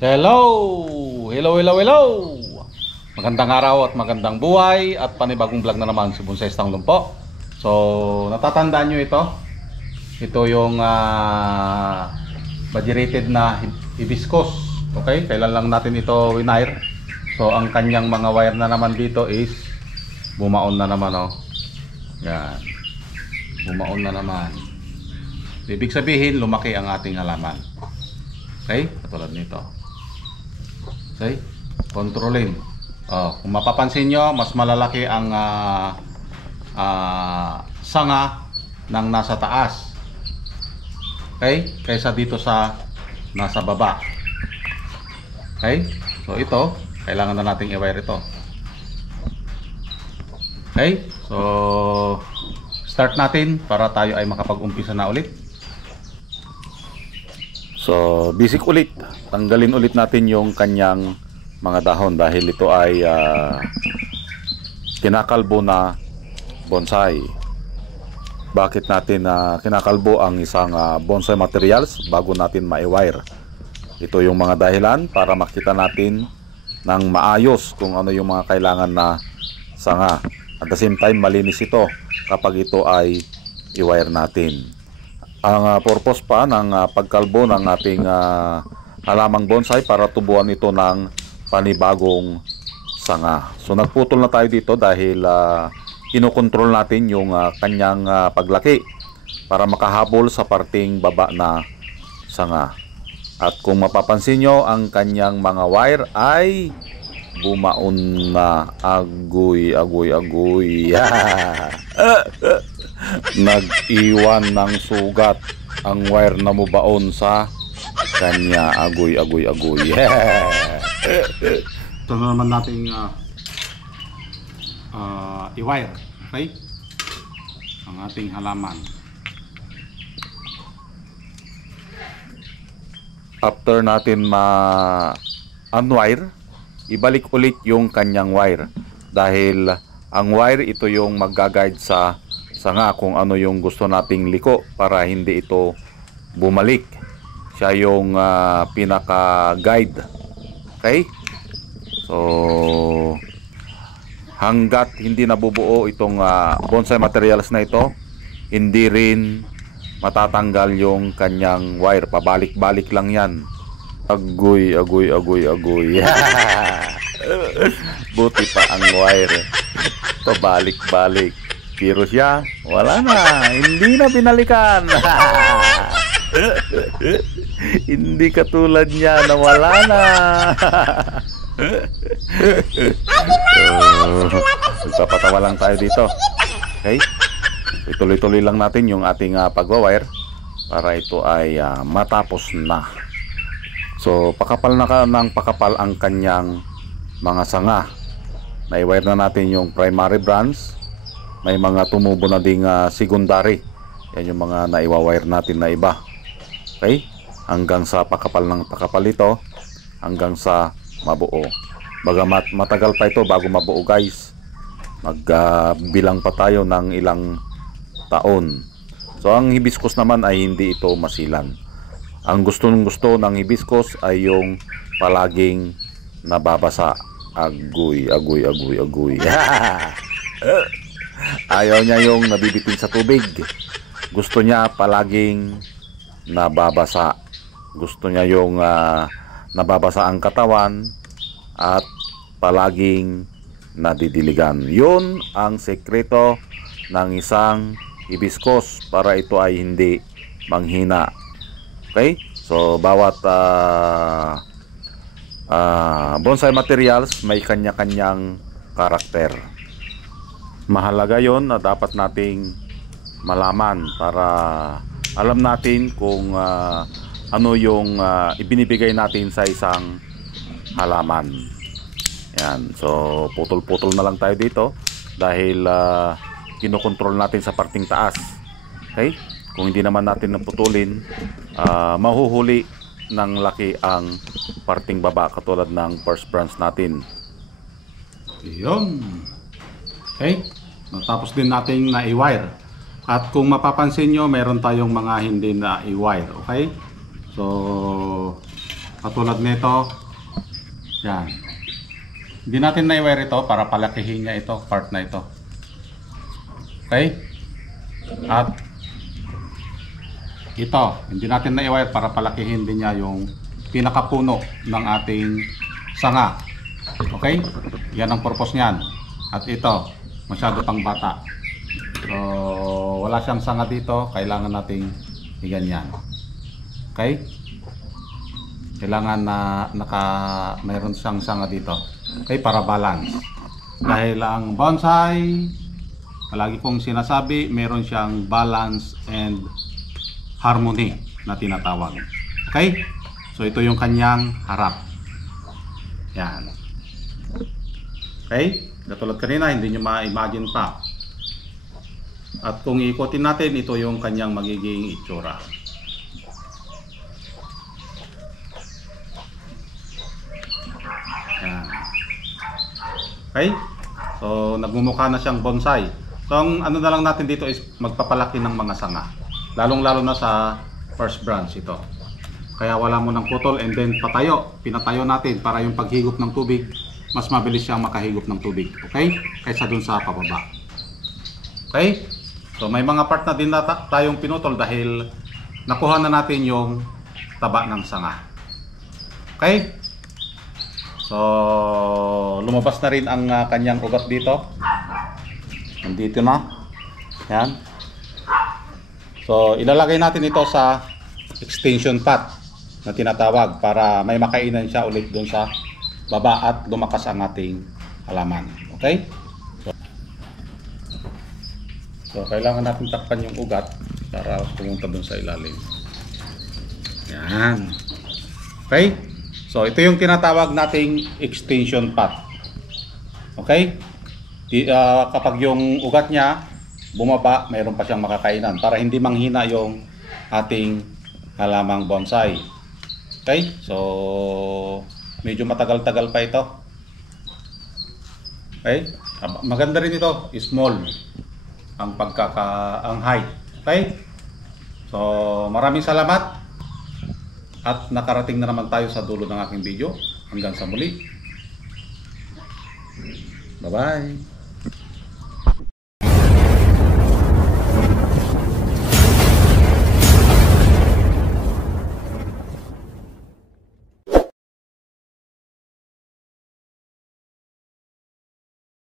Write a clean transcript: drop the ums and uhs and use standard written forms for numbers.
Hello! Hello, hello, hello! Magandang araw at magandang buhay at panibagong vlog na naman si Bonsai Tanglong po. So, natatandaan nyo ito? Ito yung budget na hibiscus. Okay? Kailan lang natin ito winire. So, ang kanyang mga wire na naman dito is bumaon na naman, oh. Yan. Bumaon na naman. Ibig sabihin, lumaki ang ating halaman. Okay? Katulad nito. Okay? Kontrolin. Kung mapapansin nyo, mas malalaki ang sanga ng nasa taas. Okay? Kaysa dito sa nasa baba. Okay? So ito, kailangan na nating i-wire ito. Okay? So start natin para tayo ay makapag-umpisa na ulit. So, basic ulit. Tanggalin ulit natin yung kanyang mga dahon dahil ito ay kinakalbo na bonsai. Bakit natin kinakalbo ang isang bonsai materials bago natin ma-wire? Ito yung mga dahilan para makita natin ng maayos kung ano yung mga kailangan na sanga. At the same time, malinis ito kapag ito ay i-wire natin. Ang purpose pa ng pagkalbo ng ating halamang bonsai para tubuan ito ng panibagong sanga. So nagputol na tayo dito dahil kinokontrol natin yung kanyang paglaki para makahabol sa parting baba na sanga. At kung mapapansin nyo, ang kanyang mga wire ay bumaon na. Agoy. Nag-iwan ng sugat ang wire na mubaon sa kanya. Agoy. Ito na naman nating i-wire. Okay? Ang ating halaman. After natin ma-unwire, ibalik ulit yung kanyang wire dahil ang wire ito yung mag-guide sa sanga kung ano yung gusto nating liko para hindi ito bumalik. Siya yung pinaka-guide. Okay? So hanggat hindi nabubuo itong bonsai materials na ito, hindi rin matatanggal yung kanyang wire. Pabalik-balik lang yan. Agoy. Buti pa ang wire. Pabalik-balik. Pero siya, wala na. Hindi na binalikan. Hindi katulad niya na wala na. Magpapatawa lang tayo dito. Okay? Ituloy-tuloy lang natin yung ating pagwa-wire para ito ay matapos na. So pakapal na ng pakapal ang kanyang mga sanga. Na-wire na natin yung primary branch. May mga tumubo na ding secondary. Yan yung mga naiwa-wire natin na iba. Okay? Hanggang sa pakapal ng pakapal ito, hanggang sa mabuo. Bagamat matagal pa ito bago mabuo, guys. Magbilang pa tayo ng ilang taon. So ang hibiscus naman ay hindi ito masilan. Ang gusto ng hibiscus ay yung palaging nababasa. Agoy. Ayaw niya yung nabibitin sa tubig. Gusto niya palaging nababasa. Gusto niya yung nababasa ang katawan at palaging nadidiligan. Yun ang sekreto ng isang hibiscus para ito ay hindi manghina. Okay? So bawat bonsai materials may kanya-kanyang karakter. Mahalaga yon na dapat nating malaman para alam natin kung ano yung ibinibigay natin sa isang halaman. Yan. So putol-putol na lang tayo dito dahil kinokontrol natin sa parting taas. Okay? Kung hindi naman natin naputulin, mahuhuli ng laki ang parting baba katulad ng first branch natin. Yun. Okay? Tapos din nating na-i-wire. At kung mapapansin nyo, meron tayong mga hindi na i-wire. Okay? So Katulad nito. Yan. Hindi natin na-wire ito para palakihin niya ito, part na ito. Okay? At ito, hindi natin na-wire para palakihin din niya yung pinakapuno ng ating sanga. Okay? Yan ang purpose niyan. At ito, masyado pang bata. So, wala siyang sanga dito, kailangan nating iganyan. Okay? Kailangan na mayroon siyang sanga dito. Okay, para balance. Dahil ang bonsai, palagi kong sinasabi, meron siyang balance and harmony na tinatawag. Okay? So ito yung kanyang harap. Yan. Okay? Katulad kanina, hindi nyo ma-imagine pa. At kung ikutin natin, ito yung kanyang magiging itsura. Yan. Okay? So, nagmumukha na siyang bonsai. So, ang ano na lang natin dito is magpapalaki ng mga sanga. Lalong-lalo na sa first branch ito. Kaya wala mo ng putol and then patayo. Pinatayo natin para yung paghigop ng tubig, mas mabilis siyang makahigop ng tubig. Okay? Kaysa dun sa pababa. Okay? So, may mga part na din na tayong pinutol dahil nakuha na natin yung taba ng sanga. Okay? So, lumabas na rin ang kanyang ugat dito. Nandito na. Yan. So, ilalagay natin ito sa extension pot na tinatawag para may makainan siya ulit doon sa baba at lumakas ang ating halaman. Okay? So, kailangan natin takpan yung ugat para pumunta doon sa ilalim. Yan. Okay? So, ito yung tinatawag nating extension pot. Okay? Kapag yung ugat niya bumaba, mayroon pa siyang makakainan para hindi manghina yung ating halamang bonsai. Okay? So, medyo matagal-tagal pa ito. Okay? Maganda rin ito, small ang ang height. Okay? So, maraming salamat. At nakarating na naman tayo sa dulo ng aking video. Hanggang sa muli. Bye-bye.